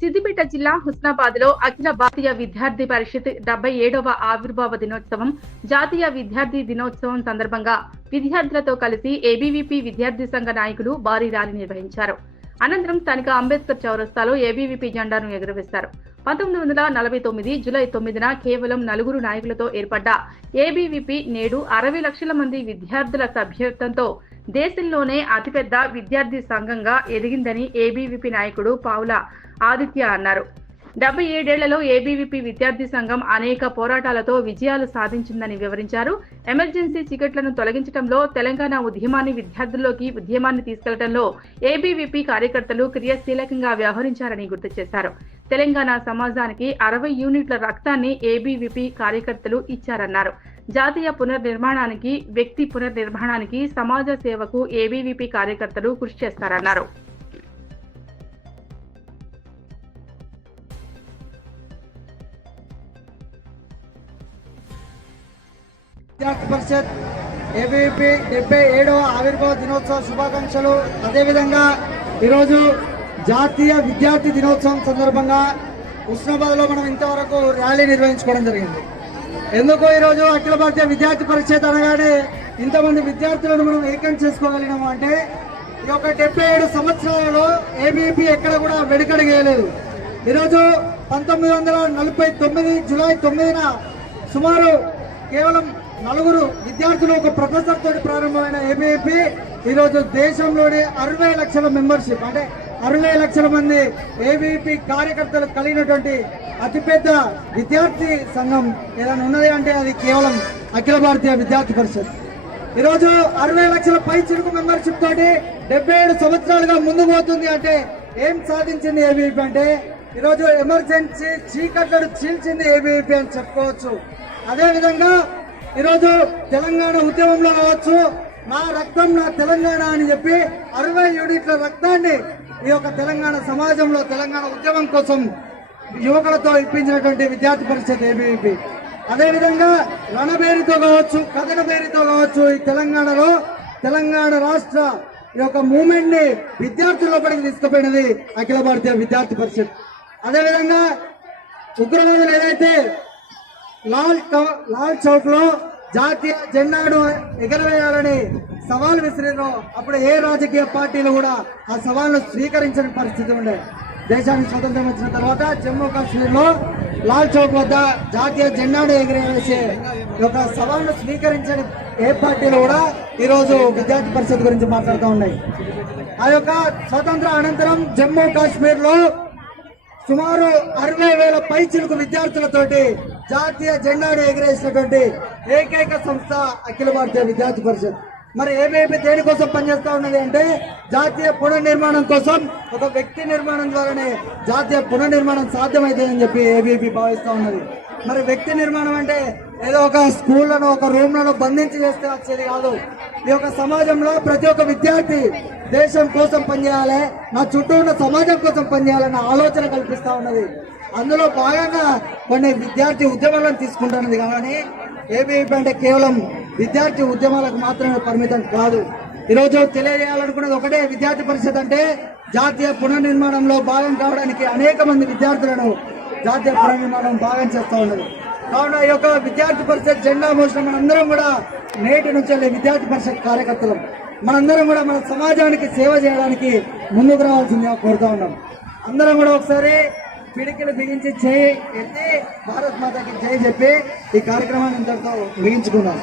సిద్దిపేట జిల్లా హుస్నాబాద్లో అఖిల భారతీయ విద్యార్థి పరిషత్ డెబ్బై ఏడవ ఆవిర్భావ దినోత్సవం జాతీయ విద్యార్థి దినోత్సవం సందర్భంగా విద్యార్థులతో కలిసి ఏబీవీపీ విద్యార్థి సంఘ నాయకులు భారీ ర్యాలీ నిర్వహించారు. అనంతరం స్థానిక అంబేద్కర్ చౌరస్తాలో ఏబీవీపీ జెండాను ఎగురవేశారు. పంతొమ్మిది వందల నలభై తొమ్మిది జులై తొమ్మిదిన కేవలం నలుగురు నాయకులతో ఏర్పడ్డ ఏబీవీపీ నేడు అరవై లక్షల మంది విద్యార్థుల సభ్యత్వంతో దేశంలోనే అతిపెద్ద విద్యార్థి సంఘంగా ఎదిగిందని ఏబీవీపీ నాయకుడు పావుల ఆదిత్య అన్నారు. డెబ్బై ఏడేళ్ళలో ఏబీవీపీ విద్యార్థి సంఘం అనేక పోరాటాలతో విజయాలు సాధించిందని వివరించారు. ఎమర్జెన్సీ టికెట్లను తొలగించడంలో తెలంగాణ ఉద్యమాన్ని విద్యార్థుల్లోకి ఉద్యమాన్ని తీసుకెళ్ళడంలో ఏబీవీపీ కార్యకర్తలు క్రియాశీలకంగా వ్యవహరించారని గుర్తు చేశారు. తెలంగాణ సమాజానికి అరవై యూనిట్ల రక్తాన్ని ఏబీవీపీ కార్యకర్తలు ఇచ్చారన్నారు. జాతీయ పునర్నిర్మాణానికి వ్యక్తి పునర్నిర్మాణానికి సమాజ సేవకు ఏబీవీపీ కార్యకర్తలు కృషి చేస్తారన్నారు. విద్యార్థి పరిషత్ ఏబీపీ డెబ్బై ఏడవ ఆవిర్భావ దినోత్సవ శుభాకాంక్షలు. అదేవిధంగా ఈరోజు జాతీయ విద్యార్థి దినోత్సవం సందర్భంగా ఉస్నాబాద్లో మనం ఇంతవరకు ర్యాలీ నిర్వహించుకోవడం జరిగింది. ఎందుకు ఈరోజు అఖిల భారతీయ విద్యార్థి పరిషత్ అనగానే ఇంతమంది విద్యార్థులను మనం ఏకం చేసుకోగలిగినాము అంటే ఈ యొక్క డెబ్బై ఏడు సంవత్సరాలలో ఏబీపీ ఎక్కడ కూడా వెనుకడిగేయలేదు. ఈరోజు పంతొమ్మిది వందల నలభై తొమ్మిది జూలై తొమ్మిదిన సుమారు కేవలం నలుగురు విద్యార్థులు ఒక ప్రొఫెసర్ తోటి ప్రారంభమైన ఏబీపీ ఈరోజు దేశంలోనే అరవై లక్షల మెంబర్షిప్ అంటే అరవై లక్షల మంది ఏబీపీ కార్యకర్తలు కలిగినటువంటి అతిపెద్ద విద్యార్థి సంఘం ఏదైనా ఉన్నది అంటే అది కేవలం అఖిల భారతీయ విద్యార్థి పరిషత్. ఈరోజు అరవై లక్షల పై చిరుకు మెంబర్షిప్ తోటి డెబ్బై ఏడు సంవత్సరాలుగా ముందు పోతుంది అంటే ఏం సాధించింది ఏబీపీ అంటే ఈరోజు ఎమర్జెన్సీ చీకట్లను చీల్చింది ఏబీపీ అని చెప్పుకోవచ్చు. అదేవిధంగా ఈరోజు తెలంగాణ ఉద్యమంలో కావచ్చు నా రక్తం నా తెలంగాణ అని చెప్పి అరవై యూనిట్ల రక్తాన్ని ఈ యొక్క తెలంగాణ సమాజంలో తెలంగాణ ఉద్యమం కోసం యువకులతో ఇప్పించినటువంటి విద్యార్థి పరిషత్ ఏబీవీపీ అదేవిధంగా రణబేరితో కావచ్చు కథన బేరితో కావచ్చు ఈ తెలంగాణలో తెలంగాణ రాష్ట్ర ఈ యొక్క మూమెంట్ని విద్యార్థుల లోపలికి తీసుకుపోయినది అఖిల భారతీయ విద్యార్థి పరిషత్. అదేవిధంగా ఉగ్రవాదులు ఏదైతే లాల్ లాల్ చౌక్లో జాతీయ జెండాను ఎగరవేయాలని సవాల్ విసిరినో అప్పుడు ఏ రాజకీయ పార్టీలు కూడా ఆ సవాల్ను స్వీకరించని పరిస్థితి ఉండే. దేశానికి స్వతంత్రం వచ్చిన తర్వాత జమ్మూ కాశ్మీర్లో లాల్ చౌక్ వద్ద జాతీయ జెండాను ఎగరవేసే ఒక సవాల్ను స్వీకరించని ఏ పార్టీలు కూడా ఈరోజు విద్యార్థి పరిషత్ గురించి మాట్లాడుతూ ఉన్నాయి. ఆ యొక్క స్వతంత్ర అనంతరం జమ్మూ కాశ్మీర్లో సుమారు అరవై వేల పైచిలుకు విద్యార్థులతోటి జాతీయ జెండాను ఎగిరేసినటువంటి ఏకైక సంస్థ అఖిల భారతీయ విద్యార్థి పరిషత్. మరి ఏబీఐపీ దేనికోసం పనిచేస్తా ఉన్నది అంటే జాతీయ పునర్నిర్మాణం కోసం ఒక వ్యక్తి నిర్మాణం ద్వారానే జాతీయ పునర్నిర్మాణం సాధ్యమవుతుందని చెప్పి ఏబీపీ భావిస్తూ ఉన్నది. మరి వ్యక్తి నిర్మాణం అంటే ఏదో ఒక స్కూళ్ళను ఒక రూమ్లను బంధించి చేస్తే వచ్చేది కాదు. ఈ యొక్క సమాజంలో ప్రతి ఒక్క విద్యార్థి దేశం కోసం పనిచేయాలి నా చుట్టూ ఉన్న సమాజం కోసం పనిచేయాలన్న ఆలోచన కల్పిస్తూ ఉన్నది. అందులో భాగంగా కొన్ని విద్యార్థి ఉద్యమాలను తీసుకుంటున్నది కానీ ఏబీవీపీ అంటే కేవలం విద్యార్థి ఉద్యమాలకు మాత్రమే పరిమితం కాదు. ఈరోజు తెలియజేయాలనుకున్నది ఒకటే విద్యార్థి పరిషత్ అంటే జాతీయ పునర్నిర్మాణంలో భాగం కావడానికి అనేక మంది విద్యార్థులను జాతీయ పునర్నిర్మాణం భాగం చేస్తూ ఉన్నది. కావున ఈ యొక్క విద్యార్థి పరిషత్ జెండా మోసిన మనందరం కూడా నేటి నుంచి వెళ్ళే విద్యార్థి పరిషత్ కార్యకర్తలు. మనందరం కూడా మన సమాజానికి సేవ చేయడానికి ముందుకు రావాల్సిందిగా కోరుతా ఉన్నాం. అందరం కూడా ఒకసారి పిడికిలు బిగించి చేయి ఎత్తి భారత్ మాతకి జై చెప్పి ఈ కార్యక్రమాన్ని ఇంతటితో ముగించుకున్నాం